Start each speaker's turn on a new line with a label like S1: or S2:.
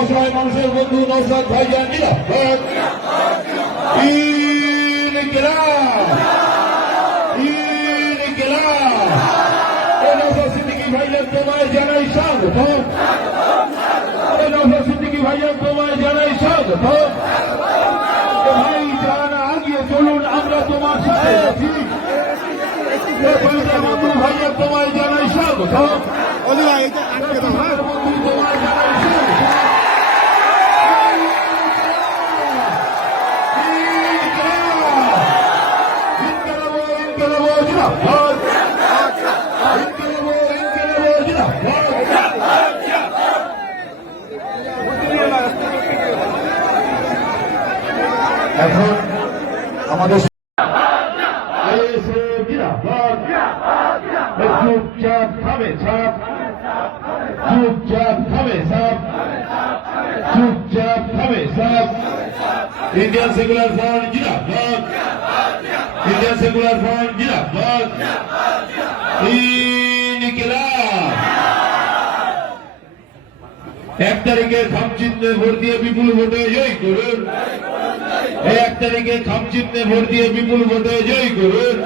S1: অসহায় মানুষের বন্ধু নৌসাদ ভাইজান জিন্দাবাদ। ইনকিলাব ইনকিলাব। এ নৌসাদ সিদ্দিকী ভাইজান তোমায় জানাই স্বাগত। নৌসাদ সিদ্দিকী ভাইজান তোমায় জানাই স্বাগত। ভাই যান আগিয়ে চলুন আমরা তোমার সাথে আছি। তোমায় জানাই স্বাগত। বন্ধু এখন আমাদের চুপচাপ খাবে ছাপ চুপচাপ খাবে সাপ চুপচাপ খাবে সাপ ইন্ডিয়ান সেকুলার ফ্রন্ট জিরাবাদ ইন্ডিয়ান সেকুলার ফ্রন্ট জিরাবাদ ইনকিলাব এক তারিখে খামচিহ্নে ভোট দিয়ে বিপুল ভোটে জয় করুন। এক তারিখে খামচিহ্নে ভোট দিয়ে বিপুল ভোটে জয় করুন।